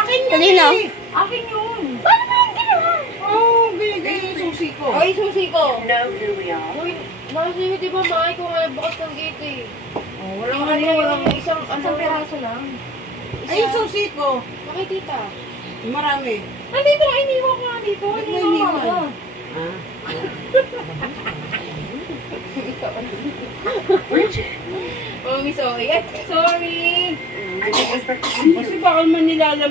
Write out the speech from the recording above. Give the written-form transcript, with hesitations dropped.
Akin yun Kanina? Akin yun. Paano mo yung ginawa? Oo, binigay yung susi ko. Ay, susi ko. Know who we are. Uy, kasi di ba maay ko nga bukas ng gate eh. Oh, walang Ano ano, walang... isang piraso lang. Ay, yung susi ko. Makitita. Marami. Nandito, iniwan ko nga dito. Ba't may Iniwan iniwan? ko. Ah. Bridget. Oh, sorry. Sorry. I didn't expect to see you. Kasi baka man nilalam